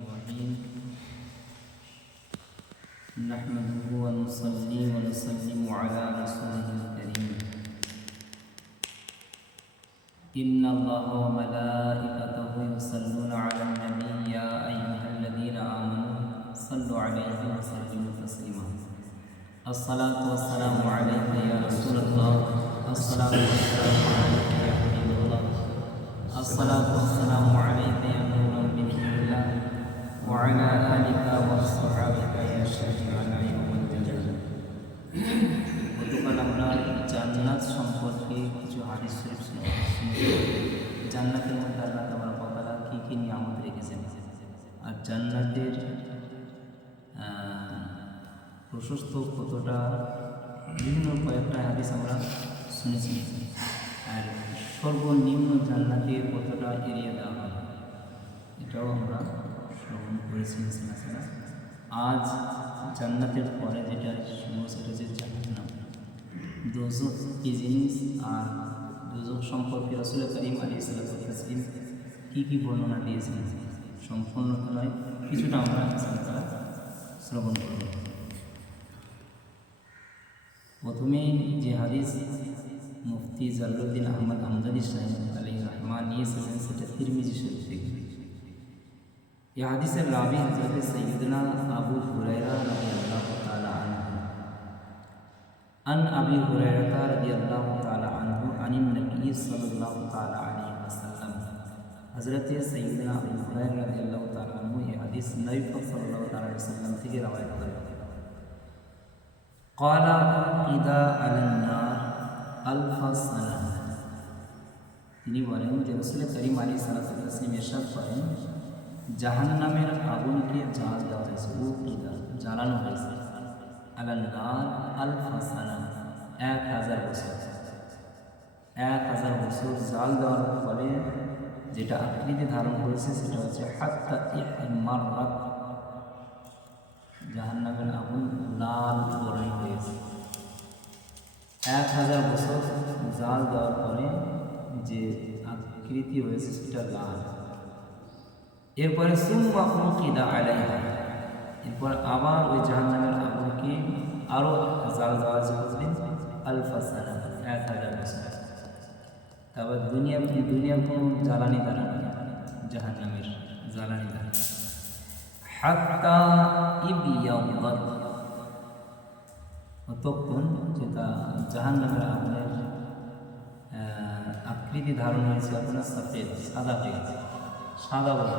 الرحيم نحمده ونصلي ونسلم على رسوله الكريم إن الله وملائكته يصلون على النبي يا أيها الذين آمنوا صلوا عليه وسلموا تسليما الصلاة والسلام عليك يا رسول الله الصلاة والسلام عليك يا حبيب الله الصلاة والسلام عليك يا نور من الله وعلى آلك وصحبك يا شفيعنا يوم الدين গতকাল আমরা জান্নাত সম্পর্কে কিছু হাদিস শরীফ শুনেছি। জান্নাতের মধ্যে আল্লাহ তাআলা কী কী নিয়ামত রেখেছেন আর জান্নাতের প্রশস্ত কতটা বিভিন্ন কয়েকটা হাদিস আমরা শুনেছি। আর সর্বনিম্ন জান্নাতে কতটা এরিয়া দেওয়া হয় এটাও আমরা শ্রবণ করেছি। আজ জান্নাতের পরে যেটা শুনবো সেটা হচ্ছে জাহান্নাম, দোজখ কি জিনিস আর দোজখ সম্পর্কে রাসূল করিম আলাইহিস সালাতু ওয়াস সালাম কী কী বর্ণনা দিয়েছেন সম্পূর্ণ নয়, কিছুটা আমরা শ্রবণ করব। প্রথমেই যে হাদিস মুফতি জালালউদ্দিন আহমদ আমদানি সাহেব আলাইহির রহমান নিয়েছিলেন সেটা তিরমিজি শরীফ থেকে। এই হাদিসের রাবি হযরত সাইয়্যিদনা আবু হুরায়রা রাদিয়াল্লাহু তাআলা আনহু আন আবি হুরায়রা রাদিয়াল্লাহু তাআলা আনহু আনিন নবী সাল্লাল্লাহু তাআলা আলাইহি ওয়াসাল্লাম হযরত সাইয়্যিদনা আবু হুরায়রা রাদিয়াল্লাহু তাআলা আনহু এই হাদিস নবী সাল্লাল্লাহু তাআলা আলাইহি ওয়াসাল্লাম থেকে রওয়ায়াত করেন। ক্বালা ইদা আলান নার আলফা সানা, তিনি বলেন যে রাসূল করিম আলাইহিস সালাতু ওয়াস সালাম ইরশাদ করেন জাহান্নামের আগুনকে জ্বাল দেওয়া হয়েছে, জ্বালানো হয়েছে আলান নার আলফা সানা 1000 বছর। 1000 বছর জাল দেওয়ার ফলে যেটা আকৃতি ধারণ করেছে সেটা হচ্ছে হাত্তা ইহমাররাত, জাহান্নামের আগুন লাল বর্ণ হয়েছে। 1000 বছর জাল দেওয়ার পরে যে আকৃতি হয়েছে সেটা লাল। এরপরে সুম্মা উকিদা আলাইহা, এরপর আবার ওই জাহান্নামের আগুনকে আরও জাল দেওয়া হয়েছে বুঝলেন আলফা সানা 1000 বছর। তারপর দুনিয়ার কোনো জ্বালানি দ্বারা জাহান্নামের জ্বালানি দ্বারা হাত্তা ইবিয়াদাত, ততক্ষণ যেটা জাহান্নামের আগুনের আকৃতি ধারণ হয়েছে আপনার সফেদ সাদা হয়ে গেছে, সাদা বলা।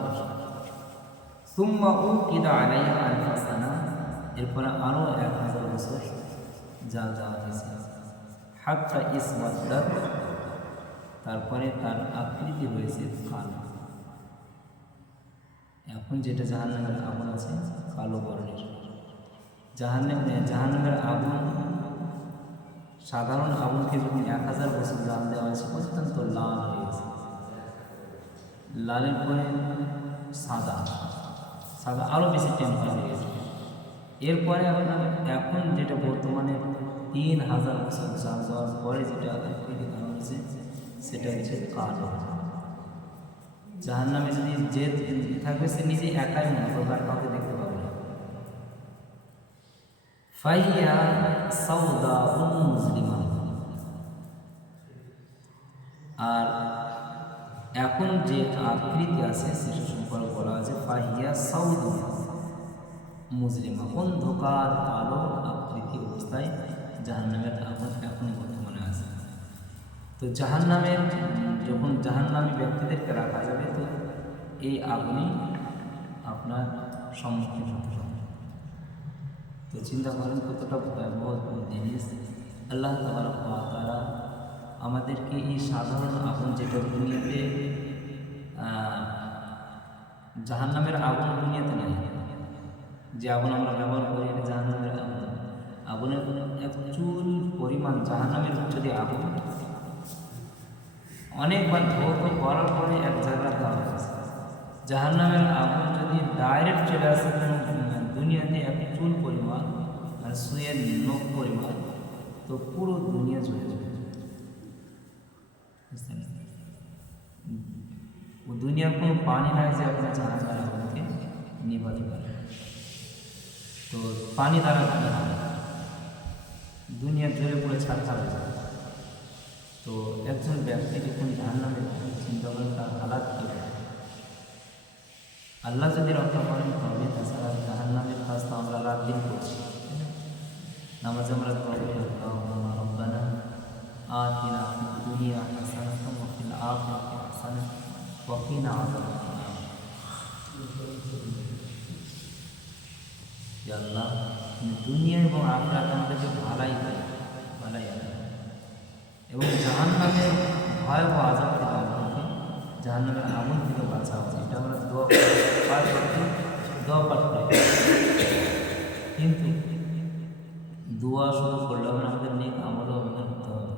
সুম্মা উকিদা আলাইহা আলফা সানা, এরপরে আরও 1000 বছর জাল দেওয়া হয়েছে। হাত্তা ইসওয়াদাত, তারপরে তার আকৃতি হয়েছে কালো। এখন যেটা জাহান্নামের আগুন আছে কালো বর্ণের। জাহান্নামের আগুন সাধারণ আগুনকে যখন 1000 বছর জাল দেওয়া হয়েছে অত্যন্ত লাল হয়ে গেছে, লালের পরে সাদা আরও বেশি টেম্পার হয়ে গেছে। এরপরে আপনার এখন যেটা বর্তমানে 3000 বছর জাল দেওয়ার পরে যেটা আকৃতি ধারণ হয়েছে সেটা হচ্ছে কালো। জাহান্নামে যদি যে থাকবে সে নিজে একাই মনে করবে আর কাউকে দেখতে পাবে না। ফাইয়া সাউদা মুসলিমা, আর এখন যে আকৃতি আছে সেটা সম্পর্কে বলা আছে ফাইয়া সাউদা মুসলিমা, অন্ধকার কালো আকৃতি অবস্থায় জাহান্নামের আগুন এখন বর্তমানে আছে। তো জাহান্নামের যখন জাহান্নামী ব্যক্তিদেরকে রাখা যাবে তো এই আগুনই আপনার সম্মুখীন হতে হবে। তো চিন্তা করেন কতটা ভয়াবহ জিনিস। আল্লাহ তাআলা আমাদেরকে এই সাধারণ আগুন যেটা দুনিয়াতে জাহান্নামের আগুন দুনিয়াতে নেই, যে আগুন আমরা ব্যবহার করি এটা জাহান্নামের আগুনের এক চুল পরিমাণ জাহান্নামের যদি আগুন অনেকবার ধৌত করার পরে এক জায়গায় দেওয়া হয়েছে। জাহান্নামের আগুন যদি ডাইরেক্ট চলে আসে দুনিয়াতে এক চুল পরিমাণ আর সুয়ের নখ পরিমাণ, তো পুরো দুনিয়া চলে যাবে। দুনিয়ার কোনো পানি নাই যে আপনার জাহান্নামের আগুনকে নিভাতে পারে। তো পানি দ্বারা দুনিয়া জ্বলে পড়ে ছাড়খাড় হয়ে যাবে। তো একজন ব্যক্তি যখন জাহান্নামে চিন্তা করেন তার হালাত কী হবে। আল্লাহ যদি রক্ষা করেন তবে, তাছাড়া জাহান্নামের কাজ তো আমরা রাত দিন করছি। নামাজে আমরা আল্লাহুম্মা রাব্বানা আতিনা ফিদ দুনিয়া হাসানাতাও ওয়া ফিল আখিরাতি হাসানাতাও ওয়া কিনা আযাবান্নার। ইয়া আল্লাহ, তুমি দুনিয়া এবং আখিরাতে আমাদেরকে ভালাই এবং জাহান্নামের ভয়াবহ আযাব থেকে আমাদেরকে, জাহান্নামের আগুন থেকে বাঁচাও। এটা আমরা দোয়া পাঠ করি। কিন্তু দোয়া শুরু করলে হবে না, আমাদের নেক আমলও আমাদের করতে হবে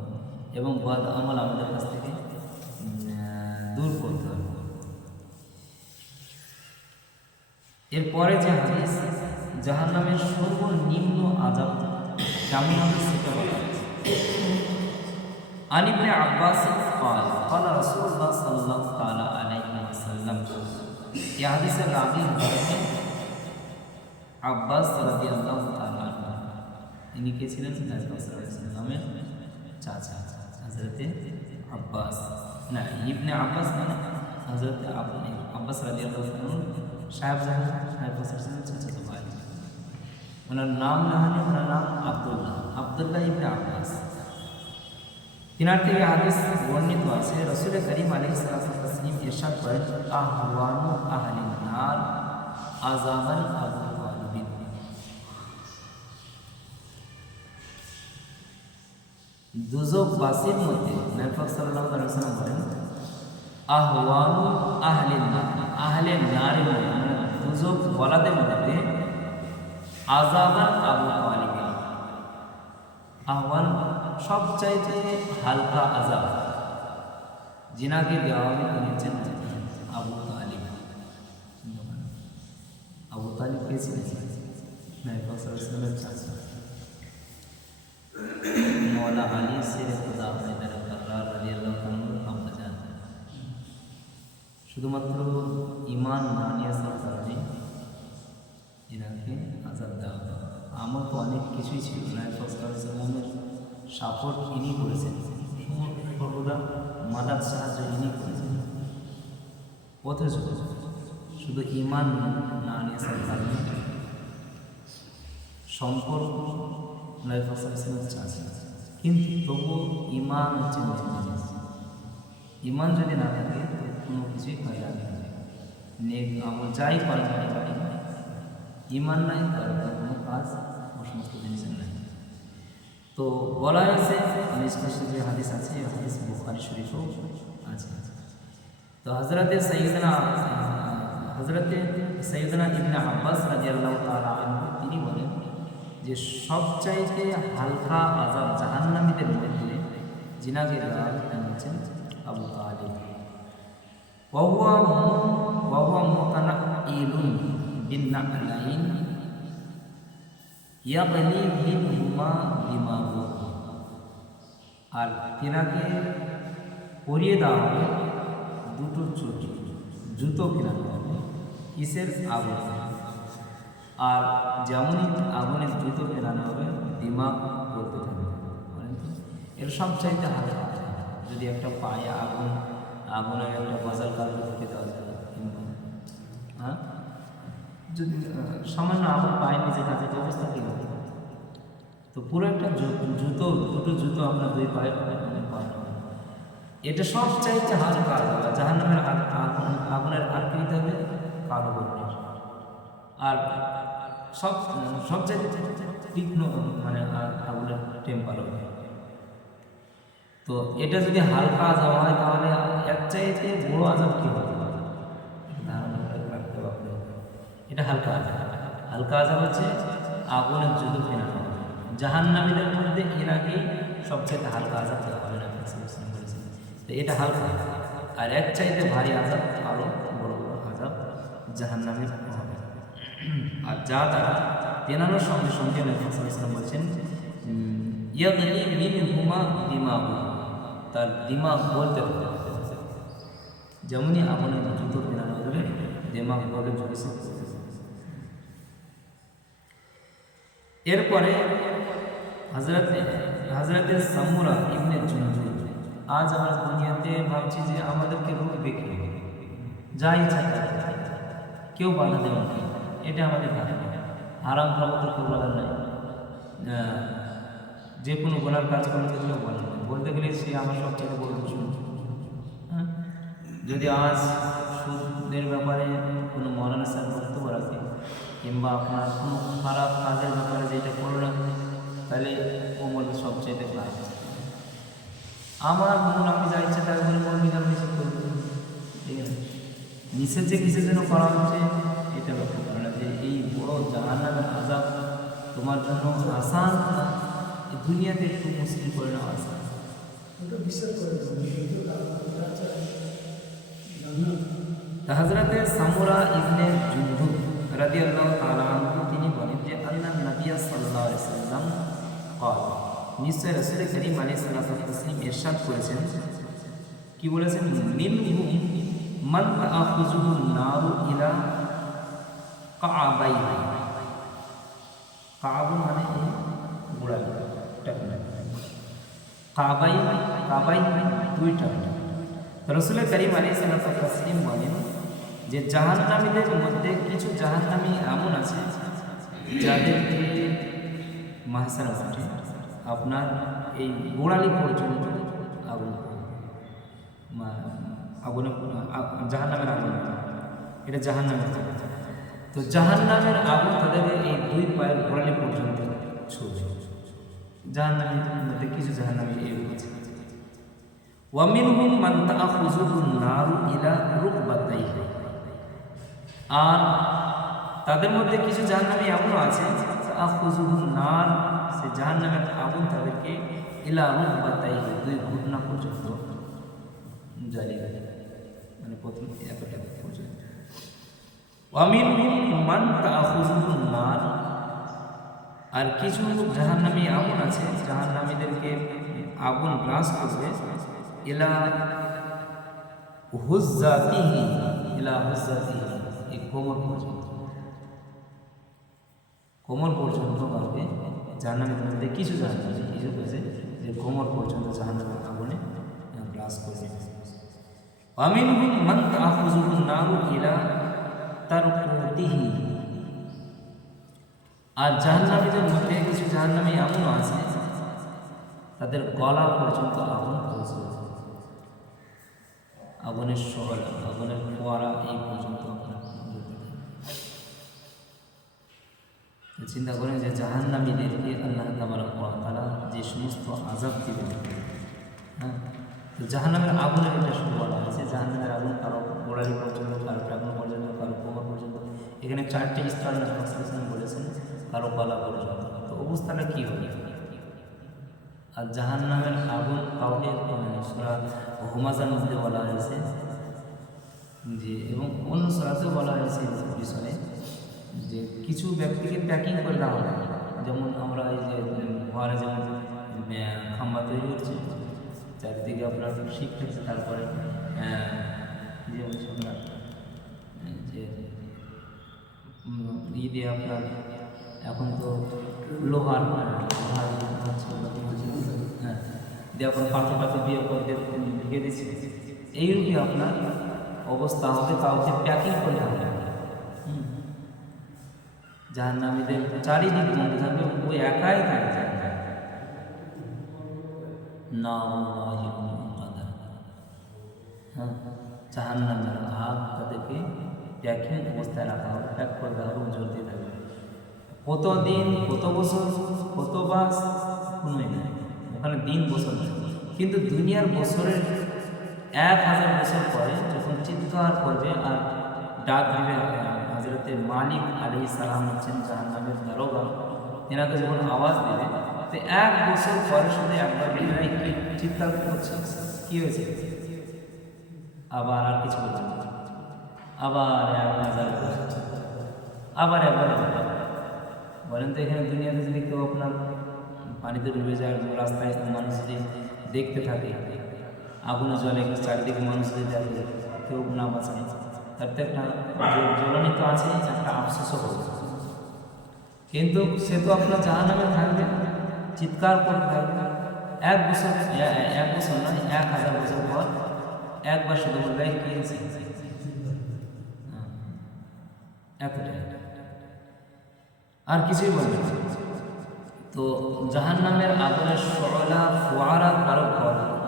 এবং বদ আমল আমাদের কাছ থেকে দূর করতে হবে। এরপরে যে হাদিস, জাহান্নামের সর্বনিম্ন আযাব কেমন হবে সেটা বলা হয়েছে। عن ابن عباس قال قال رسول الله صلى الله تعالى عليه وسلم। এই হাদিসের রাবী হলেন আব্বাস রাদিয়াল্লাহু তাআলা আনহু। ইনি কে ছিলেন? নবী সাল্লাল্লাহু আলাইহি ওয়াসাল্লামের চাচা হযরতে আব্বাস, না ইবনে আব্বাস মানে হযরতে আব্বাস রাদিয়াল্লাহু আনহু সাহেবজাদা ছিলেন চাচাতো ভাই। ওনার নাম না হলে ওনার নাম আব্দুল্লাহ ইবনে আব্বাস। তিনার থেকে হাদিস বর্ণিত আছে, রাসূল করিম আলাইহিস সালাম ইরশাদ করেন, আহওয়ানু আহলিন নার আযাবান আবু তালিব। দুজকবাসীর মধ্যে নবী পাক সাল্লাল্লাহু আলাইহি ওয়াসাল্লাম বলেন, আহওয়ানু আহলিন নার, আহলে নারের মধ্যে দুজক ওয়ালাদের মধ্যে আযাবান আবু তালিব, আহওয়ান সবচাইতে হালকা আযাব জিনাকে দেওয়া হবে নিয়েছেন আবু তালিব। আবু তালিব কে ছিলেন? নবী পাক সাল্লাল্লাহু আলাইহি ওয়াসাল্লামের চাচা মওলা আলী সির খুদা হায়দার কাররার রাদিয়াল্লাহু তাআলা আব্বা জান। শুধুমাত্র ঈমান না নিয়ে আসার কারণে এনাকে আযাব দেওয়া হবে। আমার তো অনেক কিছুই ছিল, নবী পাক সাল্লাল্লাহু আলাইহি ওয়াসাল্লামের সাপোর্ট ইনি করেছেন, সর্বদা মাদার সাহায্য ইনি করেছেন। অথচ শুধু ঈমান না নিয়ে আসার কারণে সম্পর্ক নবী পাক সাল্লাল্লাহু আলাইহি ওয়াসাল্লামের আছে, কিন্তু তবুও ঈমান হচ্ছে মেন জিনিস। ঈমান যদি না থাকে কোনো কিছুই হয় না। নেক আমল যাই করেন ঈমান নাই তার কোনো কাজ ও সমস্ত জিনিসের নাই। তো বলা হয়েছে নিষ্কাশিত যে হাদিস আছে, হাদিস বুখারী শরীফেও আছে। তো হযরতে সাইয়্যিদনা ইবনে আব্বাস রাদিয়াল্লাহু তাআলা আনহু তিনি বলেন যে সবচাইতে হালকা আযাব জাহান্নামীদের মধ্যে জিনাকে দেওয়া হচ্ছেন আবু তালিব। ওয়া হুয়া মুতানাইলুন বিন নালাইন ইয়াগলি বিহুমা দিমাগু। আর তিনাকে পরিয়ে দেওয়া হবে দুটো চটি, জুতো কেনানো হবে কিসের? আগুন। আর যেমনই আগুনের জুতো কেনানো হবে দিমাগ করতে থাকবে। এর সবচাইতে হালকা। যদি একটা পায়ে আগুনের একটা গজাল কাপড় ঢুকে দেওয়া যাবে, কিংবা যদি সামান্য আগুন পায়ে নিচে থাকে অবস্থা কী হবে? তো পুরো একটা দুটো জুতো আপনার দুই পায়ে এটা সবচাইতে হালকা আযাব। জাহান্নামের আগুনের আকৃতি হবে কালো বর্ণের, আর সবচাইতে তীক্ষ্ণ মানে আগুনের টেম্পার হবে। তো এটা যদি হালকা আযাব হয় তাহলে এর চাইতে বড় আযাব কী হতে পারে ধারণা রাখতে হবে। এটা হালকা আযাব হচ্ছে আগুনের জুতো কেনানো। জাহান্নামীদের মধ্যে এর আগে সবচাইতে হালকা আযাব দেওয়া হবে না, তো এটা হালকা। আর এক চাইতে ভারী আযাব, আরও বড় বড় আযাব জাহান্নামীর হবে। আর যা তারা তেনানোর সঙ্গে সঙ্গে নবী সাল্লাল্লাহু আলাইহি ওয়াসাল্লাম বলছেন, ইয়াগলি মিনহুমা দিমাগু, তার দিমাগ বলতে হবে। যেমনই আগুনের জুতো কেনানো হবে দিমাগ বলে ঝুঁকেছে। এরপরে হজরতে সামুরা ইবনে জুনজুন, আজ আমরা দুনিয়াতে ভাবছি যে আমাদেরকে রূপ দেখে যা ইচ্ছা তাই করতে, কেউ বাধা দেওয়া নেই, এটা আমাদের ধারণা। আরাম খাবো তো কেউ বলার নাই, যে কোনো গোনার কাজ করতে কেউ বলার নাই, বলতে গেলে সে আমার সবচেয়ে বড় দুশমন। হ্যাঁ, যদি আজ সুদের ব্যাপারে কোনো মৌলানা সাহেব বক্তব্য রাখে কিংবা আপনার কোনো খারাপ কাজের ব্যাপারে যেটা করে রাখে, তাহলে ও বলবে সবচেয়ে খারাপ। আমার মন আমি যা ইচ্ছা তাই বলে মন নিলাম নিষেধ করবো, ঠিক আছে? নিষেধ যে কিসের জন্য করা হচ্ছে এটা লক্ষ্য করে না, যে এই বড় জাহান্নামের আযাব তোমার জন্য আসান, দুনিয়াতে একটু মুশকিল করে নেওয়া আসান। হযরতে সামুরা ইবনে জুনদুব রাদিয়াল্লাহু তাআলা আনহু তিনি বলেন যে আল্লাহ নবী সাল্লাল্লাহু আলাইহি ওয়াসাল্লাম قال, নিশ্চয় রাসূল করিম আলাইহিস সালাতু ওয়াস সালাম ইরশাদ করেছেন, কি বলেছেন? মিনহুম মান তাআখুযুহু নারু ইলা কাআবাইহি, কাআব মানে এই গোড়ালি টাকনা, কাবাই কাবাই দুইটা। রাসূল করিম আলাইহিস সালাতু ওয়াস সালাম বলেন যে জাহান্নামীদের মধ্যে কিছু জাহান্নামী এমন আছে যাদেরকে মাহশার মাঠে আপনার এই গোড়ালি পর্যন্ত আগুন, আগুনে জাহান্নামের আগুন, এটা জাহান্নামের জায়গা। তো জাহান্নামের আগুন তাদেরকে এই দুই পায়ের গোড়ালি পর্যন্ত ছুঁবে। জাহান্নামের মধ্যে কিছু জাহান্নামী এরকম আছে। ওয়ামিনহুম মান তাআখুযুহুন নারু ইলা রুকবাতাইহি, আর তাদের মধ্যে কিছু জাহান্নামী এমনও আছে তাআখুযুহুন নার, সে জাহান্নামের আগুন তাদেরকে ইলা রুকবাতাইহি, দুই ঘুটনা পর্যন্ত জ্বালিয়ে দেবে, মানে প্রথম এতটা পর্যন্ত। ওয়ামিনহুম মান তাআখুযুহুন নার, আর কিছু জাহান্নামী এমন আছে জাহান্নামীদেরকে আগুন গ্রাস করবে ইলা হুজ্জাতিহি, ইলা হুজ্জাতিহি, এই কোমর পর্যন্ত, কোমর পর্যন্ত পাবে জাহান্নামের মধ্যে কিছু জাহান্নামী, কিছু বলছে যে কোমর পর্যন্ত জাহান্নামের আগুনে গ্রাস করবে। ওয়ামিনহুম মান তাআখুযুহুন নারু ইলা তারকুতিহি, আর জাহান্নামীদের মধ্যে কিছু জাহান্নামী এমন আছে তাদের গলা পর্যন্ত আগুন পৌঁছবে, আগুনের শহর, আগুনের ফোয়ারা এই পর্যন্ত চিন্তা করেন যে জাহান্নামীদেরকে আল্লাহ তাবারক ওয়া তাআলা যে সমস্ত আযাব দিবেন। হ্যাঁ, তো জাহান্নামের আগুনের একটা শুরু বলা হয়েছে, জাহান্নামের আগুন কারো গোড়ালি পর্যন্ত, কারো টাকনো পর্যন্ত, কারো কোমর পর্যন্ত, এখানে 4টি স্তর বলেছেন, কারো গলা পর্যন্ত। তো অবস্থাটা কী হবে? আর জাহান্নামের আগুন কাউকে সূরা হুমাযার মধ্যে বলা হয়েছে যে, এবং অন্য সূরাতেও বলা হয়েছে বিষয়ে যে কিছু ব্যক্তিকে প্যাকিং করে দেওয়া হয়, যেমন আমরা এই যে ঘরে যেমন খাম্বা তৈরি করছি, চারিদিকে আপনার শিখ থাকছে, তারপরে যে আপনার যে দিয়ে আপনার এখন তো লোহার হ্যাঁ দিয়ে আপনার পাথর পাথর দিয়ে ঢেকে দিচ্ছে, এইরূপই আপনার অবস্থা হবে, কাউকে প্যাকিং করে হবে। জাহান্নামীদের চারিদিক বন্ধ থাকবে, ওই একাই থাকবে না। হ্যাঁ, জাহান্নামের আগ তাদেরকে প্যাকিং অবস্থায় রাখা হবে, প্যাক করে দেওয়া হবে, জ্বলতে থাকবে কতদিন, কত বছর, কত মাস, কোনোই নেই ওখানে, দিন বছর নেই। কিন্তু দুনিয়ার বছরের 1000 বছর পরে যখন চিৎকার করবে আর ডাক দিবে, হযরতে মালিক আলাইহিস সালাম হচ্ছেন জাহান্নামের দারোগা, এনাকে যখন আওয়াজ দেবে, তো 1 বছর পরে শুধু একবার বেরিয়ে চিৎকার করছে, কী হয়েছে, আবার আর কিছু বলছে, আবার 1000 বছর, আবার একবার বলেন তো। এখানে দুনিয়াতে যদি কেউ আপনার পানিতে ডুবে যায়, রাস্তায় মানুষ যদি দেখতে থাকে আগুনে জলে চারিদিকে মানুষ যদি দেখে, কেউ না বাঁচায়, তার তো একটা জ্বলনি তো আছে, একটা আফসোসও হবে। কিন্তু সে তো আপনার জাহান্নামে থাকবে, চিৎকার করে থাকবে। 1 বছর, 1 বছর নয়, 1000 বছর পর একবার শুধু বলবে কি হয়েছে, এতটাই, আর কিছুই বলবে না। তো জাহান্নামের আগুনের শোলা ফোয়ারা কারো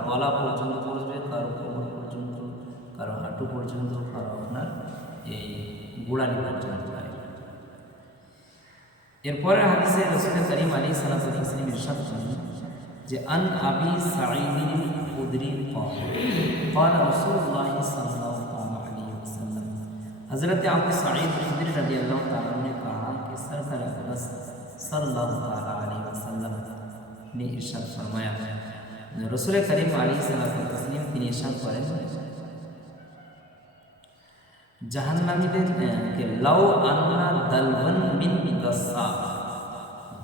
গলা পর্যন্ত পড়বে, কারো কোমর পর্যন্ত, কারো হাঁটু পর্যন্ত, কারো আপনার এই গোড়ালি পর্যন্ত। এরপরে হাদিসে রাসূল করিম আলাইহিস সালাতু ওয়াস সালাম ইরশাদ করেন যে আন আবি সাঈদ আল-খুদরি قال رسول الله सल्लल्लाहु अलैहि वसल्लम, हज़रत अबू सईद खुदरी रज़ियल्लाहु ताला अन्हु ने कहा कि सरकार अक़दस सल्लल्लाहु अलैहि वसल्लम ने इरशाद फरमाया, रसूल करीम अलैहि सलातु ওয়াস সালাম তিনি ইরশাদ করেন জাহান্নামীদেরকে লাউ আন্না দালওয়ান মিন গাসসাব,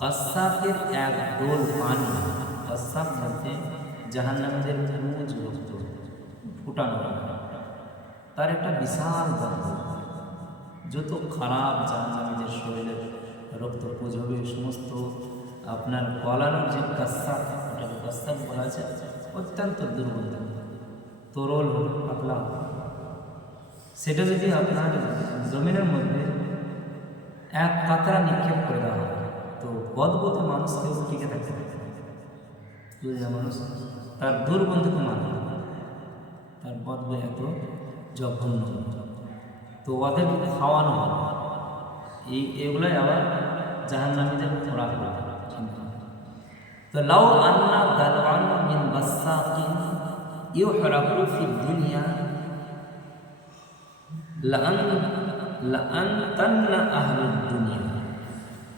গাসসাবের এক ডোল পানি, গাসসাব বলতে জাহান্নামীদের পুঁজ রক্ত ফুটানো, তার একটা বিশাল গন্ধ, যত খারাপ জাহান্নামীদের শরীরের রক্ত পুঁজ হবে, সমস্ত আপনার গলানোর যে গাসসাব, ওটাকে গাসসাব বলা আছে, অত্যন্ত দুর্গন্ধ, তরল পাতলা, সেটা যদি আপনার জমিনের মধ্যে এক কাতরা নিক্ষেপ করে দেওয়া হয় তো বদবত মানুষ কেউ টিকে থাকতে পারে, মানুষ তার দুর্গন্ধকে মানে, তার বদব এত জঘন্য, তো ওদেরকে খাওয়ানো হয়, এগুলোই আবার জাহান্নামীদের খোরাক হয়। তো লাউ আন্না দালওয়ান মিন বাসাকিন ইউহরাকু ফিদ দুনিয়া लअनतन्ना अहलुद दुनिया,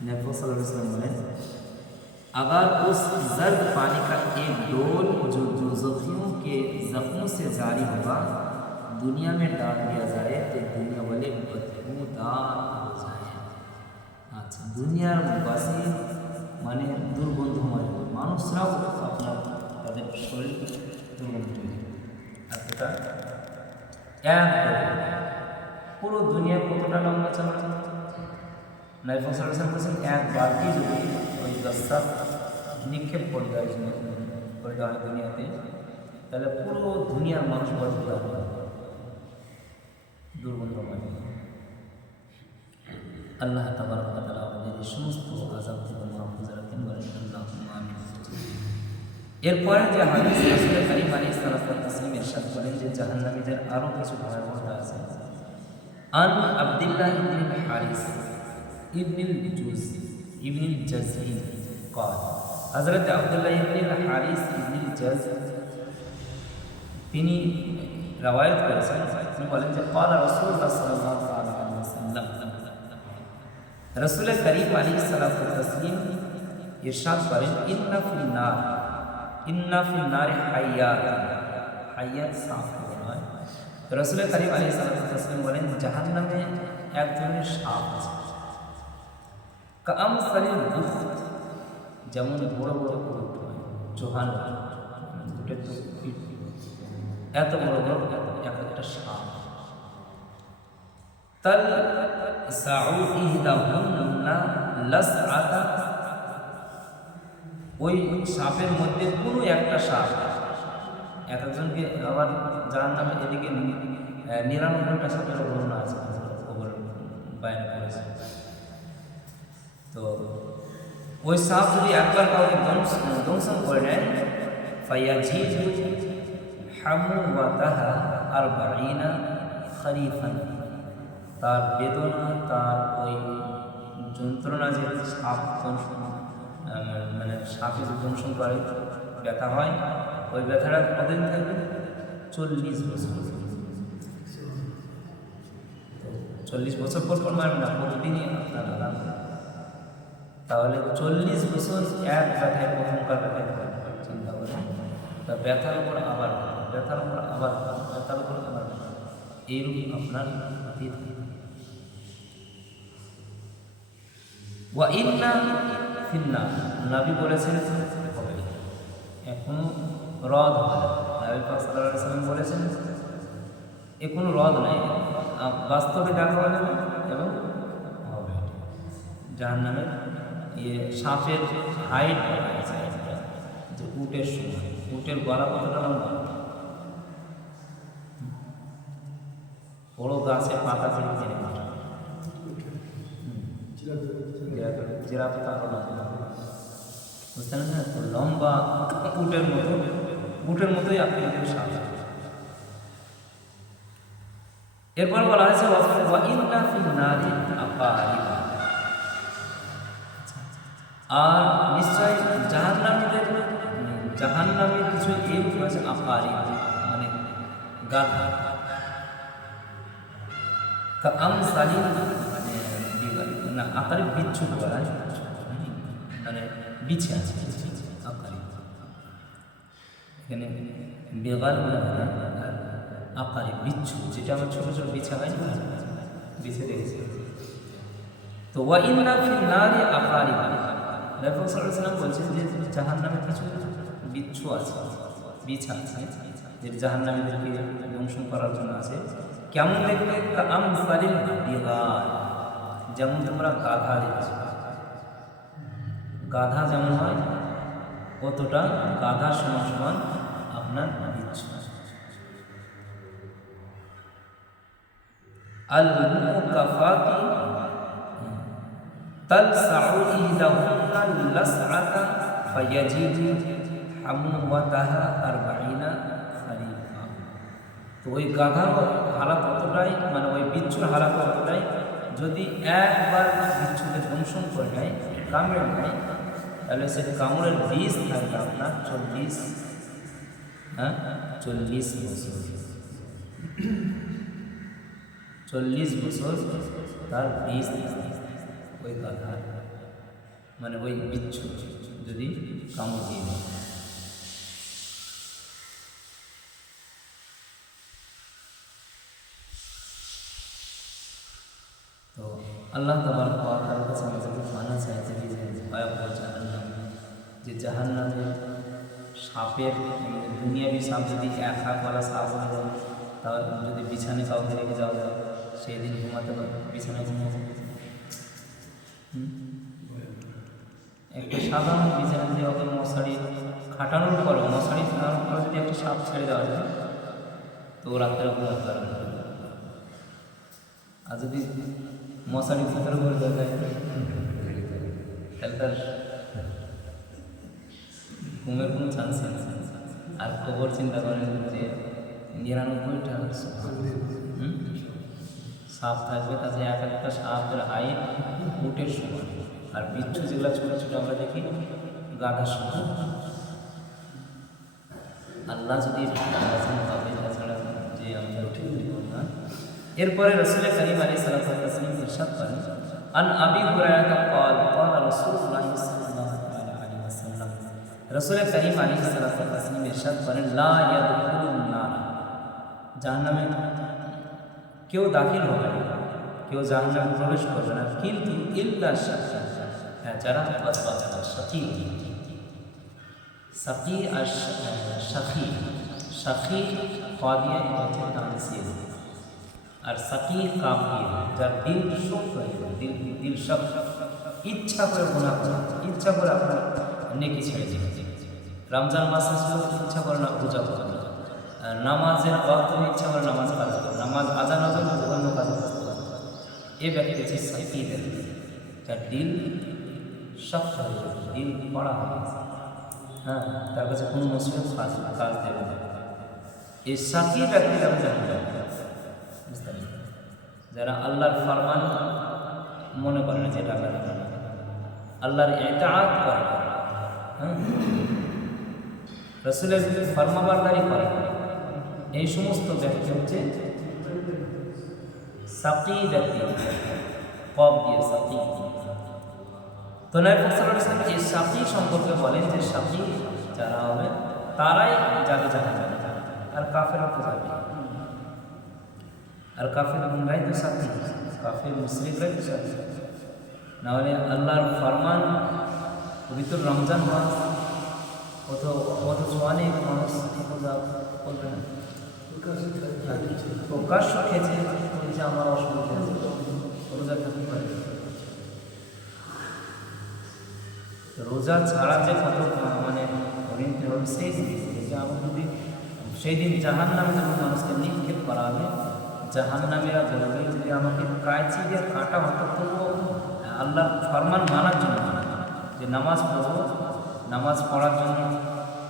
नबी सल्लल्लाहु अलैहि वसल्लम बोले अगर उस जर्द पानी का एक डोल जो दोज़खियों के जख्मों से जारी होगा दुनिया में डाल दिया जाए तो दुनिया वाले बदबूदार हो जाए। अच्छा, दुनियार बासी माने दुर्गंधमय মানুষরাও আপনার তাদের শরীর দুর্গন্ধ, এতটা পুরো দুনিয়া কতটা লম্বা চলা, নবী সাল্লাল্লাহু আলাইহি ওয়াসাল্লাম বলেছেন এক বালতি যদি ওই গাসসাব নিক্ষেপ করে দেওয়া হয় দুনিয়াতে, তাহলে পুরো দুনিয়ার মানুষ বদবুদার হবে, দুর্গন্ধময়। আল্লাহ তাবারক ওয়া তাআলা আমাদের সমস্ত আযাব থেকে মাহফুজ রাখেন, বলেন আল্লাহুম্মা আমিন। এরপরে যে হাদিস রাসূল করিম আলাইহিস সালাতু ওয়াস সালাম ইরশাদ করেন যে জাহান্নামীদের আরো কিছু ভয়াবহতা আছে। আন আব্দুল্লাহ ইবনে হারিস ইবনে জাযঈন قال, হযরত আব্দুল্লাহ ইবনে হারিস ইবনে জাযঈন তিনি রওয়ায়াত করেছেন, তিনি বলেন যে قال রাসূলুল্লাহ সাল্লাল্লাহু আলাইহি ওয়াসাল্লাম, রাসূল করিম আলাইহিস সালাতু ওয়াস সালাম ইরশাদ করেন ইন্না ফিন নারি হাইয়াত সাফ হয়। রাসূল করিম আলাইহিস সালাতু ওয়াস সালাম বলেন জাহান্নামে এক ধরনের সাপ আছে, কামসালিল বুখত, যেমন বড় বড় উট হয়, জোহান উটের তো এত বড় বড় এক একটা সাপ, তাল সাউ ইহদাহুন্না লাসআতা, ওই সাপের মধ্যে কোনো একটা সাপ এক একজনকে, আবার জাহান্নামে এদিকে 99টা সাপের বর্ণনা আছে, খবর বাইরে করেছে। তো ওই সাপ যদি একবার কাউকে দংশন করে নেয় ফায়াজিজু হামওয়াতাহা 40 খরিফান, তার বেদনা, তার ওই যন্ত্রণা, যে সাপ মানে সাপে যে দংশন করে ব্যথা হয়, ওই ব্যথাটা কতদিন থাকবে? 40 বছর। 40 বছর পর মারবে না, প্রতিদিনই আপনার আরাম, তাহলে 40 বছর এক ব্যথায়, প্রথমকার ব্যথায় চিন্তা করে, তা ব্যথার উপর আবার ব্যথার উপর আবার ব্যথার উপর আবার এইরকম আপনার হাতে থাকে। ওয়া ইন্না ফিন্না, নবী বলেছেন হবে, এখনো হ্রদ হবে না। নবী পাক সাল্লাল্লাহু আলাইহি ওয়াসাল্লাম বলেছেন এ কোনো হ্রদ নাই, বাস্তবে দেখা হবে এবং হবে। জাহান্নামের সাপের হাইট বলা হয়েছে যে উটের সময়, উটের গলা কতটা লম্বা, বড় গাছের পাতা থেকে জেনে জিরাফে তারও লম্বা, বুঝতে না, তো লম্বা উটের মতোই আপনি সাপ। এরপর বলা হয়েছে আর নিশ্চয় জাহান্নামের কিছু এই আছে আকারিব, মানে গাধা, না আকারিব বিচ্ছু বলা হয়, মানে বিছে আছে আকারিব, এখানে বেগাল আকারে বিচ্ছু, যেটা আমার ছোটো ছোটো বিছা হয় না, বিছে দেখেছি। তো ওয়াইন্না ফিল নারি আকারিব, রাসূল সাল্লাল্লাহু আলাইহি ওয়াসাল্লাম বলছেন যে জাহান্নামে কিছু বিচ্ছু আছে, বিছা আছে, যে জাহান্নামীদেরকে দংশন করার জন্য আছে। কেমন দেখবে? কামসালিল বিগাল, যেমন তোমরা গাধা দেখছো, গাধা যেমন হয় কতটা গাধা সমান সমান আপনার বিচ্ছু। আল-মুকাফাতি তালসাউ ইহদাহুন্না লাসআতা ফায়াজিদু হামওয়াতাহা 40 খারিফা। তো ওই গাধার হালাত কতটাই, মানে ওই বিচ্ছুর হালাত কতটাই, যদি একবার বিচ্ছুকে দংশন করে নেয়, কামড়ে নেয়, তাহলে সে কামড়ের বীজ থাকবে আপনার 40 বছর, 40 বছর তার বীজ ওই গাধার, মানে ওই বিচ্ছু যদি কামড় দিয়ে দেয়। তো আল্লাহ তাবারক ওয়া তাআলার কাছে আমাদেরকে মানা চাইছে যে জাহান্নামে সাপের, দুনিয়াবি সাপ যদি এক হাতওয়ালা সাপ হয়ে যায়, তাহলে যদি বিছানে কাউকে রেখে যাওয়া যায়, সেই দিন ঘুমাতে পারবে, বিছানায় ঘুমাতে একটা সাধারণ বিছানা দিয়ে অত মশারি খাটানোর পরেও, মশারি খাটানোর পরে যদি একটা সাপ ছেড়ে দেওয়া যায়, তো রাত্রে ঘুমাতে পারবে না। আর যদি মশারি ভিতরে করে দেওয়া যায়, তাহলে তার ঘুমের কোনো চান্স নেই। আর খবর চিন্তা করেন যে 99টা সাপ থাকবে, তাতে এক একটা সাপের হাইট উটের সমান, আর বিচ্ছু যেগুলো ছোটো ছোটো আমরা দেখি গাধার সমান। আল্লাহ যদি তাছাড়া যে আমরা উঠে না। এরপরে রাসূল কারীম আলাইহিস সালাতু ওয়াস সালাম ইরশাদ করেন, আন আবি হুরায়রা قال قال রাসূলুল্লাহ সাল্লাল্লাহু আলাইহি ওয়াসাল্লাম, রাসূল কারীম আলাইহিস সালাতু ওয়াস সালাম ইরশাদ করেন, লা ইয়াদখুলুন নার, জাহান্নামে কেউ দাখিল হবে না, কেউ জাহান্নামে প্রবেশ করবে না, কিন্তু ইল্লা শাকি, যারা শাকি, শাকি আর শাকি, শাকি ফাদিয়া হচ্ছে তানসিল, আর শাকি কাফ দিয়ে, যার দিল শক্ত হয়ে যায়, দিল শক্ত, ইচ্ছা করে গুনাহ করে, ইচ্ছা করে আপনার নেকি ছেড়ে দিবে। রমজান মাস আসলে ইচ্ছা করে না পূজা করবে না, নামাজের ওয়াক্তে ইচ্ছা করে নামাজ কাজ করে, নামাজ আজান হবে না, অন্য কাজে ব্যস্ত হবে। এ ব্যক্তি হচ্ছে শাকি ব্যক্তি, যার দিল শক্ত হয়ে যায়, দিল কড়া হয়ে গেছে, হ্যাঁ, তার কাছে কোনো মুসলিম কাজ দেবে না। এই শাকি ব্যক্তিরা বুঝতে পারি, যারা আল্লাহর ফরমান মনে করে না, যেটা আল্লাহর ইতাআত করে, হ্যাঁ, রাসূলের ফরমাবরদারি করে, এই সমস্ত ব্যক্তি হচ্ছে শাকি ব্যক্তি, কব দিয়ে শাকি। তো নবী সাল্লাল্লাহু আলাইহি ওয়াসাল্লাম এই শাকি সম্পর্কে বলেন যে শাকি যারা হবে তারাই যাবে জাহান্নামে, আর কাফেররা তো যাবে, আর কাফের গুমরাই তো শাকি, কাফের মুশরিকরাই তো শাকি। নাহলে আল্লাহর ফরমান পবিত্র রমজান মাস অথচ অনেক মানুষ বলবে না, প্রকাশ্য খেয়েছে, বলছে আমার অসুবিধা রোজা থাকতে পারে, রোজা ছাড়া যে কত মানে পরিণতি হবে সেই দিন যে আমার যদি সেই দিন জাহান নামে যখন মানুষকে নিক্ষেপ করা হবে, জাহান নামেরা বলবে যদি আমাকে কাঁচি দিয়ে কাটা হতো তবুও আল্লাহ ফরমান মানার জন্য, যে নামাজ পড়বো, নামাজ পড়ার জন্য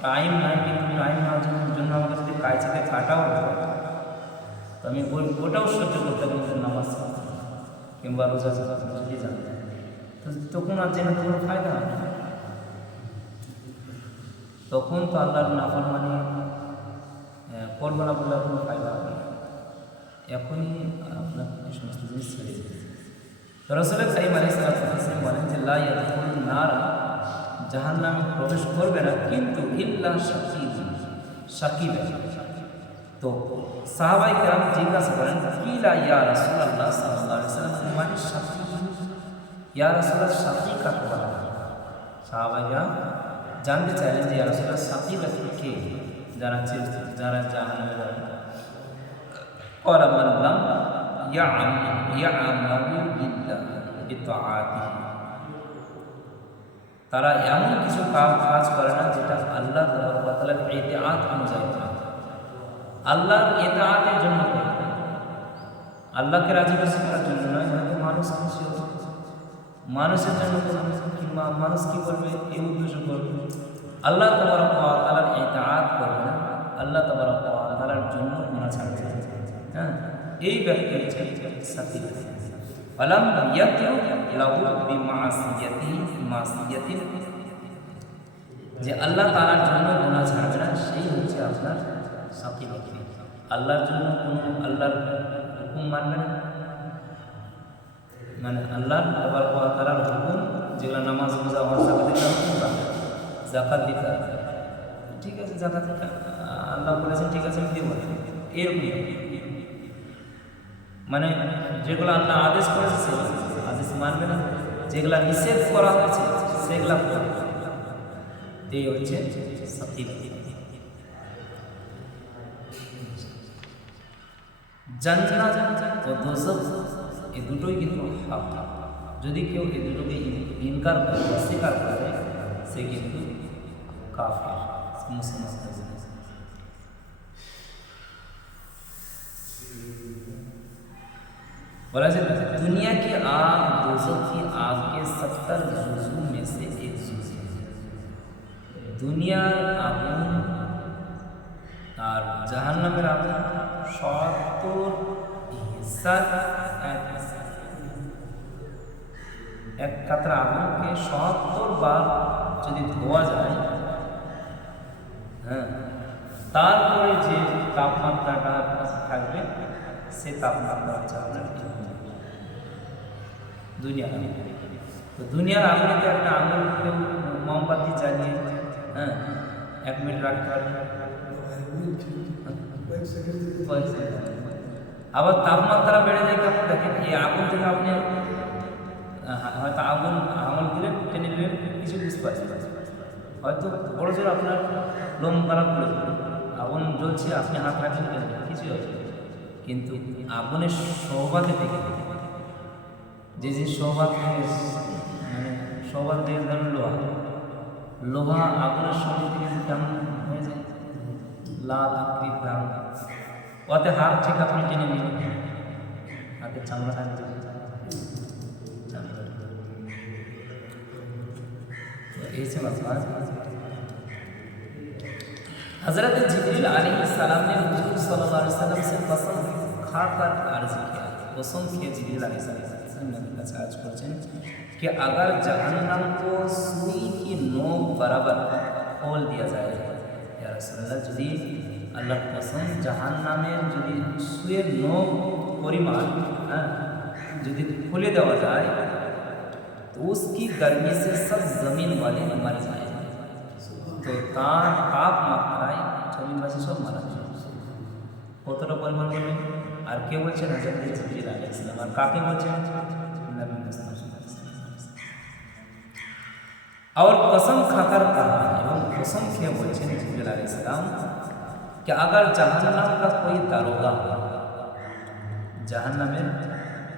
টাইম নাই, কিন্তু টাইম নেওয়ার জন্য আমাকে যদি কাঁচিতে কাটাও হতো তো আমি ওটাও সহ্য করতে পারি, নামাজ কিংবা রোজা যদি জানতাম, তো তখন আর জেনে তো কোনো ফায়দা হবে না। তখন তো আল্লাহর নাফরমানি করবো না বলে কোনো ফায়দা হবে না। এখনই আপনার এই সমস্ত জিনিস ছেড়ে দিতে। তো রাসূল কারীম আলাইহিস সালাম বলেন যে লা ইয়াদখুলুন নার, জাহান্নামে প্রবেশ করবে না কিন্তু ইল্লা শাকিব। তো সাহাবায়ে কেরাম জিজ্ঞাসা করেন কিলা ইয়া রাসূলুল্লাহ সাল্লাল্লাহু আলাইহি ওয়াসাল্লাম, মানে শাকিব, ইয়া রাসূলুল্লাহ শাকিব কাকে বলা হয়? সাহাবায়ে কেরাম জানতে চাইলেন যে ইয়া রাসূলুল্লাহ শাকিব কে, যারা জাহান্নামে যাবে। قال من لم يعمل إلا بطاعته, তারা এমন কিছু কাজ করে না যেটা আল্লাহ তাআলার ইতাআত অনুযায়ী করে, আল্লাহর ইতাআতের জন্য করে, আল্লাহকে রাজি খুশি করার জন্য নয়। হয়তো মানুষ খুশি হবে, মানুষের জন্য করবে, কিংবা মানুষ কি করবে এই উদ্দেশ্য করবে, আল্লাহ তাবারক ওয়া তাআলার ইতাআত করবে না, আল্লাহ তাবারক ওয়া তাআলার জন্য গুনাহ ছাড়বে। হ্যাঁ, এই ব্যক্তি হচ্ছে সাথী। আলাম ইয়াতু লাহু বিমাসিয়াতিন, যে আল্লাহ তাআলার জন্য গুনাহ ছাড়বে না, সেই হচ্ছে আপনার সাথী ব্যক্তি। আল্লাহর জন্য কোনো আল্লাহর হুকুম মানবে না, মানে আল্লাহ তাআলার হুকুম যেগুলো নামাজ, রোজা, হজ, যাকাত দিতে হবে, যাকাত দিতে হবে, ঠিক আছে, যাকাত আল্লাহ বলেছেন ঠিক আছে আমি দেব, এরকম মানে যেগুলো আল্লাহ আদেশ করেছে সেগুলো আদেশ মানবে না, যেগুলো নিষেধ করা হয়েছে সেগুলো করবে। এই হচ্ছে সাথী। জান্নাত ও দোজখ এই দুটোই কিন্তু হক। যদি কেউ এই দুটোকে ইনকার করে, অস্বীকার করে, সে কিন্তু কাফির, মুসলমান। बोला जाता है दुनिया की आग दोज़ख की आग के 70 जुज़ू में से एक जुज़ है। दुनियार आগুন আর জাহান্নামের আগুন 70 হিস্সার এক কাতরা আগুনকে 70 বার যদি ধোয়া যায়, হ্যাঁ, তারপরে যে তাপমাত্রাটা থাকবে সে তাপমাত্রা হচ্ছে আপনার দুনিয়ার আগুন। তো দুনিয়ার আগুনে একটা আগুন কেউ মোমবাতি জ্বালিয়ে, হ্যাঁ, 1 মিনিট রাখতে পারবে, আবার তাপমাত্রা বেড়ে যায়। আপনি দেখেন এই আগুন থেকে আপনি হয়তো আগুন আঙুল দিলে টেনে দিলেন, কিছু বুঝতে পারছেন, হয়তো বড় জোর আপনার লোম খারাপ করে আগুন জ্বলছে, আপনি হাত রাখছেন, কিছু হচ্ছে, কিন্তু আগুনের সৌভাগ্য থেকে যে সৌভাগ্য মানে সৌভাগ্য থেকে ধরুন লোহা আগুনের সঙ্গে থেকে কেমন হয়ে যায়, লাল আকৃতি দাম, ওতে হাত ঠিক আপনি টেনে নিন, হাতের চামড়া থাকবে, এই সে মাসলা। हज़रत जिब्रील अलैहिस्सलाम ने हुजूर सल्लल्लाहु अलैहि वसल्लम से कसम खाकर अर्ज किया, कसम खेয়ে जिब्रील अलैहिस्सलाम नबी का अर्ज করছেন कि अगर जहन्नम को सुई की नोक बराबर खोल दिया जाए, या রাসূলুল্লাহ, যদি আল্লাহর কসম জাহান্নামের যদি সুইয়ের নখ পরিমাণ, হ্যাঁ, যদি খুলে দেওয়া যায় तो उसकी गर्मी से सब जमीन वाले मर जाए, তো তার তাপমাত্রায় জমিনবাসী সব মারা যায়। কতটা পরিমাণ বলবেন? আর কে বলছেন? হযরত জিবরিল আলাইহিস সালাম। আর কাকে বলছেন? নবী মুহাম্মদ। और कसम खाकर कहा, এবং कसम খেয়ে বলছেন জিবরিল আলাইহিস সালাম कि अगर जहन्नम का कोई दारोगा, জাহান্নামের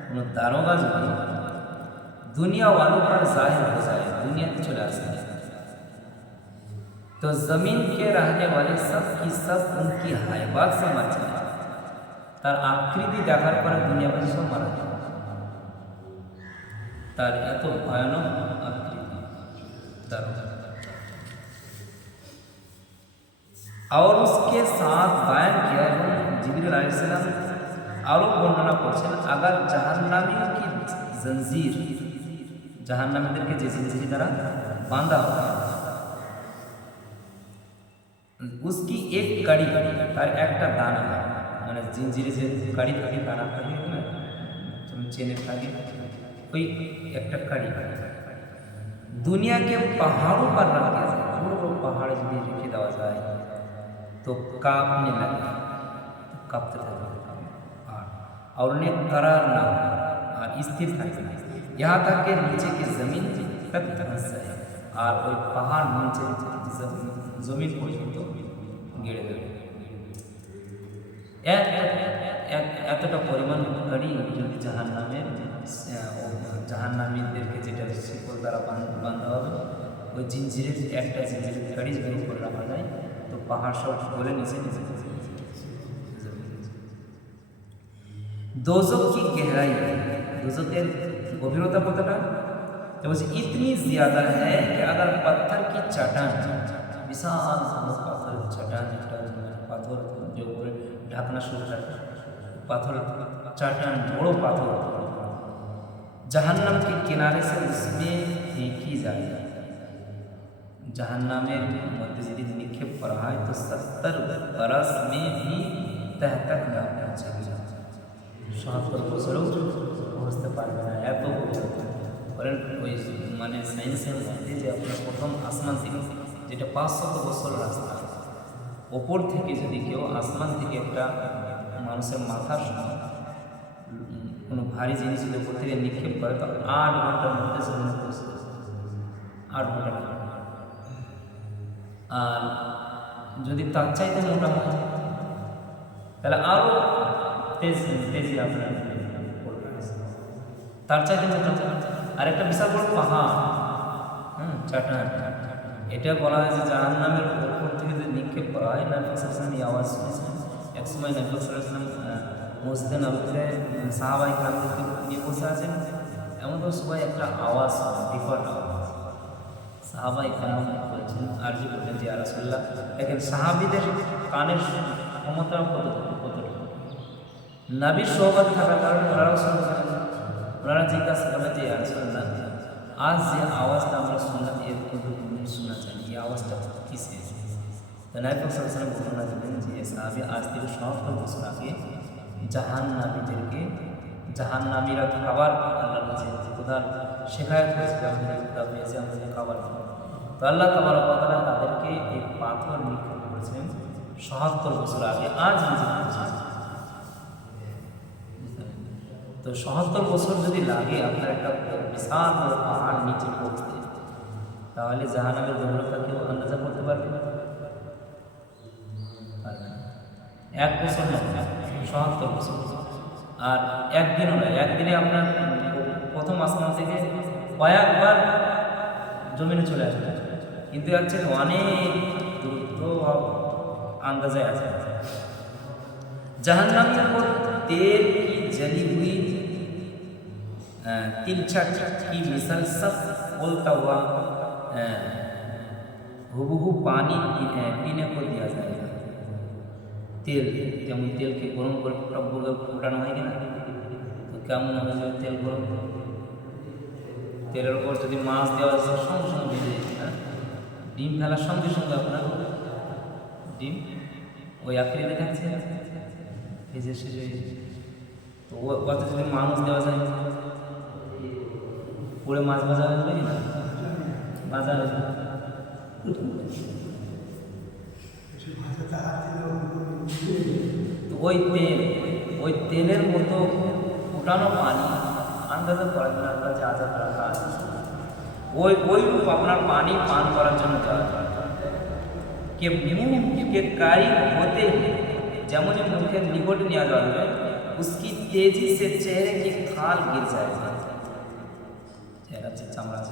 কোনো দারোগা যদি दुनिया वालों पर जाहिर हो जाए, दुनिया में चले आसे, तो ज़मीन के रहने वाले सब की सब उनकी हाइबात से मर जाए, तार आकृति देखार पर दुनिया में सब मारा जाए, तार एत भयानक आकृति तार। और उसके साथ बयान किया जिब्रील अलैहिस्सलाम आरो वर्णना করছেন, अगर जहन्नामी की जंजीर, जहन्नामीদেরকে যে জিঞ্জির দ্বারা বাঁধা হয়, उसकी एक कड़ी, তার একটা দানা, মানে জিঞ্জিরে যে কড়ি থাকে, দানা থাকে না, যেমন চেনের থাকে, ওই একটা কড়ি दुनिया के पहाड़ों पर रख दिया जाए, बड़े बड़े पहाड़ যদি রেখে দেওয়া যায় तो कांपने लगे, कांपते थे और उन्हें करार ना और स्थिर था, यहाँ तक कि नीचे की ज़मीन तक धंस जाए और वही पहाड़ नीचे ज़मीन পর্যন্ত গেড়ে দেবে। এতটা পরিমাণ গাড়ি যদি জাহান্নামীদেরকে যেটা শিকল দ্বারা বাঁধা হবে, ওই জিঞ্জিরের একটা জিঞ্জিরের গাড়ি যদি উপরে রাখা যায় তো পাহাড় সব গলে নিচে নিচে। दोज़ख की गहराई, दोज़खेर गभीरता कतटा, तो बस इतनी ज़्यादा है कि अगर पत्थर की चट्टान, विशाल पत्थर चट्टान, पाथर जो ढकना शुरू करता, पाथर चट्टान बड़ो पाथर जहन्नम के किनारे से उसमें फेंकी जाए, जहन्नामेर मध्य यदि निक्षेप करा है तो 70 बरस में भी तह तक न पहुँचेगी, ৭০ বছরেও পৌঁছতে পারবে না, এত বলেন। ওই মানে সায়েন্সের মধ্যে যে আপনার প্রথম আসমান থেকে, যেটা ৫০০ বছর রাস্তা, ওপর থেকে যদি কেউ আসমান থেকে একটা মানুষের মাথার সময় কোনো ভারী জিনিস যদি ওপর থেকে নিক্ষেপ করে তো ৮ ঘন্টার মধ্যে জমিনে পৌঁছে, ৮ ঘন্টা। আর যদি তার চাইতে মোটা হয় তাহলে আরও তেজি আপনার তার চাইতে মোটা। আর একটা বিশাল বড় পাহাড়, চাটান, এটা বলা হয় যে জাহান্নামের উপর থেকে যদি নিক্ষেপ করা হয়, নবী সাল্লাল্লাহু আলাইহি আওয়াজ শুনেছেন। এক সময় নবী সাল্লাল্লাহু আলাইহি মসজিদে নববীতে সাহাবায়ে কেরামদেরকে নিয়ে বসে আছেন, এমন তো সবাই একটা আওয়াজ, বিকট আওয়াজ, সাহাবায়ে কেরাম বলছেন, আরজি করলেন যে ইয়া রাসূলুল্লাহ, দেখেন সাহাবীদের কানের ক্ষমতা কতটুকু। নবীর সোহবত থাকার কারণে ওনারাও শুনতে পারেন। ওনারা জিজ্ঞাসা করলেন যে ইয়া রাসূলুল্লাহ, আজ যে আওয়াজটা আমরা শুনলাম এর পূর্বে শোনা চাই, এই আওয়াজটা কিসের? তো নবী সাল্লাল্লাহু আলাইহি ওয়াসাল্লাম বর্ণনা দিলেন যে সাহাবী আজ থেকে ৭০ বছর আগে জাহান্নামীদেরকে, জাহান্নামীরা খাবার আল্লাহর কাছে খোদার শেখায়ত করেছিল, আমাদের খাবার। তো আল্লাহ তাবারক ওয়া তাআলা তাদেরকে এই পাথর নিক্ষেপ করেছিলেন ৭০ বছর আগে, আজ নিজে করেছেন। তো ৭০ বছর যদি লাগে আপনার একটা বিশাল বড় পাহাড় নিচে পড়তে, তাহলে জাহান্নামের গভীরতা কেউ আন্দাজা করতে পারবে? ১ বছর নয়, ৭০ বছর। আর একদিনও নয়, একদিনে আপনার প্রথম আসমান থেকে কয়েকবার জমিনে চলে আসবে, কিন্তু হচ্ছে অনেক দূরত্ব আন্দাজে আছে। जहन्नम को तेल की जली हुई तिलछा की मिसल सब बोलता हुआ हुबहू पानी पीने को दिया जाएगा। तेल যেমন তেলকে গরম করে টকবগে ফোটানো হয় কিনা, তো কেমন হবে যে তেল গরম, তেলের উপর যদি মাছ দেওয়া যায় সঙ্গে সঙ্গে ভেজে, ডিম ফেলার সঙ্গে সঙ্গে আপনার ডিম ওই আকৃতি থাকছে ভেজে শেষে, তো ওতে যদি মানুষ দেওয়া যায় পুরো মাছ ভাজা হয়ে যাবে না, ভাজা হয়ে যাবে। তো ওই তেলের মতো ফুটানো পানি আন্দাজে করার জন্য আপনার যে আজাদ রাখা আছে, ওই রূপ আপনার পানি পান করার জন্য দেওয়া যায়। কে मुंह के कारिग होते ही যেমন মুখের নিকটে নেওয়া যাবে, उसकी तेजी से चेहरे की खाल गिर जाएगी, আছে চামড়া আছে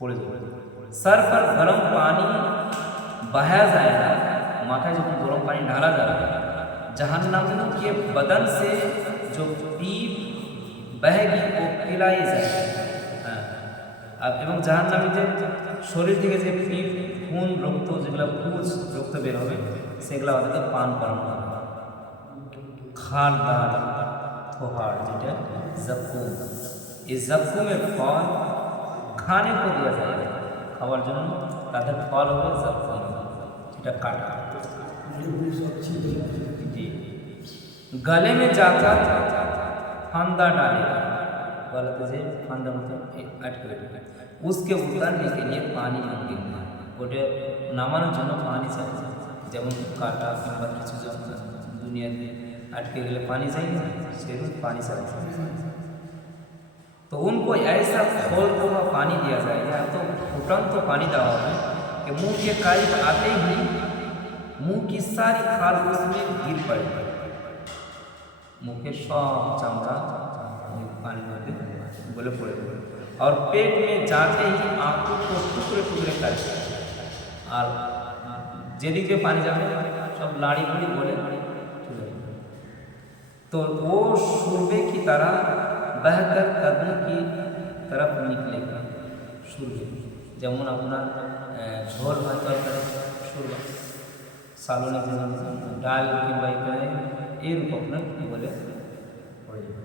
পড়ে যাবে। सर पर गर्म पानी बहाया जाएगा, माथा जब गर्म पानी ढाला जाएगा, जहन्नम के बदन से जो पीप बहेगी वो पिलाई जाएगी। এবং জাহান্নামীদের শরীর থেকে যে পিপ খুন রক্ত যেগুলো পুজ রক্ত বের হবে সেগুলো ওদেরকে পান করানো হবে। খারদার থোহার যেটা জাকুম, এই জাকুমের ফল খানে को दिया जाएगा, খাওয়ার জন্য তাদের ফল হবে জাকুম, যেটা কাটা। जी गले में जाकर फंदा डालेगा, गलत से फंदा मतलब अटके बैठे, उसके उतरने के लिए पानी मांगेंगे, ওটা নামানোর জন্য পানি চাই, যেমন কাটা কিংবা কিছু দুনিয়াতে अटके गले पानी चाहिए सेरूप पानी से तो उनको ऐसा खोल हुआ पानी दिया जाएगा, तो फुटंत तो पानी देवा है कि मुंह के करीब आते ही मुंह की सारी खाल उसमें गिर पड़ेगी, मुंह के सब चमड़ा पानी में बोले पड़ेगा, और पेट में जाते ही आंखों को टुकड़े टुकड़े करेगा, और যেদিকে পানি যাবে सब लाड़ी बुड़ी बोले तो वो शुरबे की तरह बहकर कदम की तरफ निकलेगा। शुरबे যেমন আপনার ঝোল হয় তরকারি শুরবা সালনে ডাল কিংবা এরকম আপনার কী বলে পড়ে যাবে।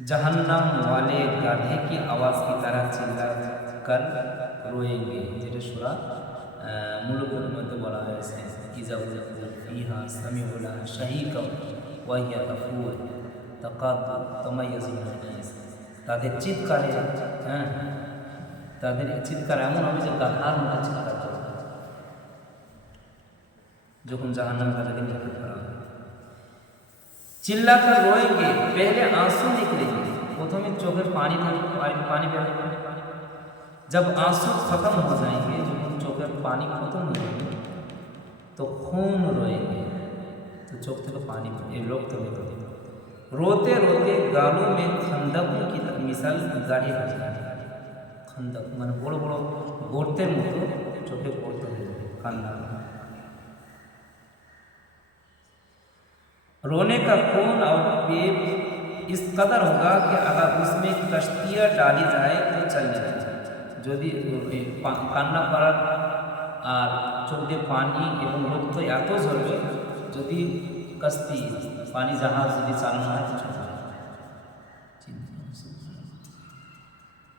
जहन्नम वाले गाधे की आवाज़ की तरह चिल्ला कर रोएंगे, যেটা সূরা মুলুকের মধ্যে বলা হয়েছে ইজা ফিহা সামিউলা শাহীকা ওয়া হিয়া তাফুর তাকাদু তামাইয়াজু মিনাল নাস, তাদের চিৎকারে তাদের চিৎকার এমন হবে যে গাধার মতো চিৎকার করবে যখন জাহান্নামে তাদেরকে নিক্ষেপ করা হবে। चिल्लाकर रोएंगे, पहले आंसू निकलेंगे, प्रथम चोखेर पानी पानी बेर, जब आंसू खत्म हो जाएंगे, जब चोखेर पानी खत्म हो जाएंगे तो खून रोएंगे, तो चोख थे पानी लोग तो रोते रोते गालों में खंदकों की मिसाल गाढ़ी हो जाएगी। खंदक मान बड़ो बड़ो गर्तेर मतो चोखे पड़ते हो कान्ना। रोने का खून और पेट इस कदर होगा कि अगर उसमें कश्तियाँ डाली जाए तो चल जाए, যদি কান্না করার আর চোখ দিয়ে পানি এবং রক্ত এত ঝরবে যদি কাস্তি পানি জাহাজ যদি চালানো হয়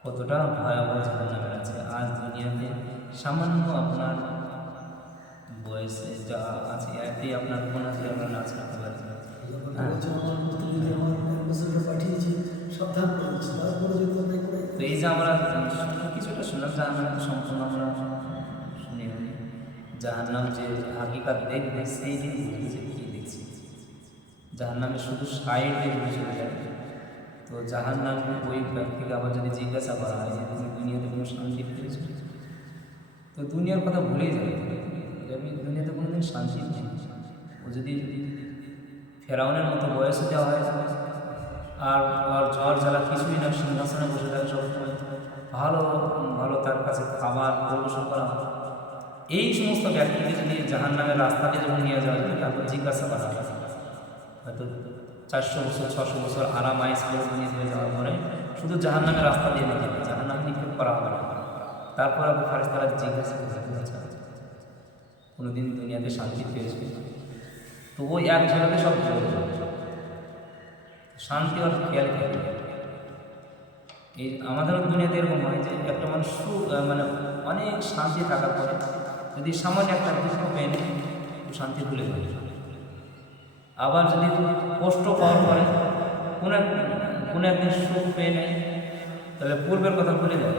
কতটা ভয়াবহ জাহান্নামের আছে। আজ দুনিয়াতে সামান্য আপনার বয়সে যা আছে এতেই আপনার কোনো আমরা নাচ করতে পারি। তো এই যে আমরা কিছুটা শুনলাম জাহান্নাম সম্পূর্ণ আমরা শুনি জাহান্নাম যে হাকিকাত দেখবে সেই দিন বুঝবে কী দেখছি। জাহান্নামে শুধু সাইডে চলে যায়, তো জাহান্নাম ওই ব্যক্তিকে আবার যদি জিজ্ঞাসা করা হয় যে তুমি দুনিয়াতে কোনো শান্তি পেয়েছো, তো দুনিয়ার কথা ভুলেই যাবে, আমি দুনিয়াতে কোনো দিন শান্তি নেই। ও যদি ফেরাউনের মতো বয়সে দেওয়া হয় আর ঝড় জ্বালা কিছুই না, সিংহাসনে বসে থাকে সবসময়, ভালো ভালো তার কাছে খাবার পরিবেশন করা হয়, এই সমস্ত ব্যক্তিকে যদি জাহান্নামের রাস্তা দিয়ে যখন নিয়ে যাওয়া যায় তারপর জিজ্ঞাসা করা হয়, হয়তো 400 বছর 600 বছর আরাম আইস করে নিয়ে চলে যাওয়ার পরে শুধু জাহান্নামের রাস্তা দিয়ে নিয়ে যাবে, জাহান্নামে নিক্ষেপ করা হবে না। তারপর আবার ফারেস্তারা জিজ্ঞাসা করছে কোনো দিন দুনিয়াতে শান্তি পেয়েছে, তো ওই এক জায়গাতে সব শান্তি আর খেয়াল খেয়াল। এই আমাদের দুনিয়াতে এরকম হয় যে একটা মানুষ মানে অনেক শান্তি থাকার পরে যদি সামান্য একটা দুঃখ পেয়ে নেয় শান্তি ভুলে যায়, আবার যদি কষ্ট পাওয়ার পরে কোনো একদিন সুখ পেয়ে নেয় তাহলে পূর্বের কথা ভুলে যায়।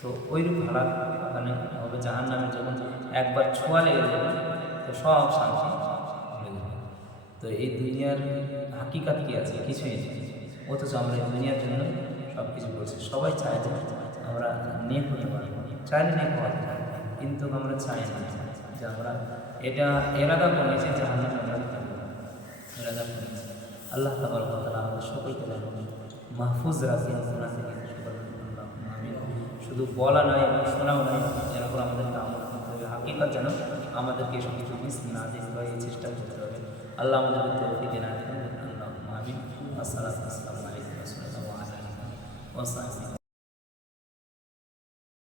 তো ওইরূপ হালাত ওখানে হবে জাহান্নামে, যখন একবার ছোঁয়া লেগে যাবে তো সব শান্তি ভুলে যাবে। তো এই দুনিয়ার হাকিকাত কী আছে? কিছুই নেই, অথচ আমরা এই দুনিয়ার জন্য সব কিছু করছি। সবাই চায় যে আমরা নেক হতে পারি, চাইলে নেক হওয়া যায়, কিন্তু আমরা চাই না যে আমরা এটা এরাদা করেছি জাহান্নামে আমরা এরাদা করেছি। আল্লাহ তাবারক ওয়া তাআলা আমাদের সকলকে যেন মাহফুজ রাখেন গুনাহ থেকে। আমিন। শুধু বলা নয় এবং শোনাও নয়, এর উপর আমাদেরকে আমল করতে হবে। হাকিকত যেন আমাদেরকে এসব কিছু মিস না দিতে হয়, এই চেষ্টা করতে হবে। আল্লাহ আমাদেরকে তৌফিক এনায়েত করুন। আল্লাহুম্মা আমিন। আসসালাতু ওয়াসসালামু আলাইকুম ওয়া রাহমাতুল্লাহি ওয়া বারাকাতুহু।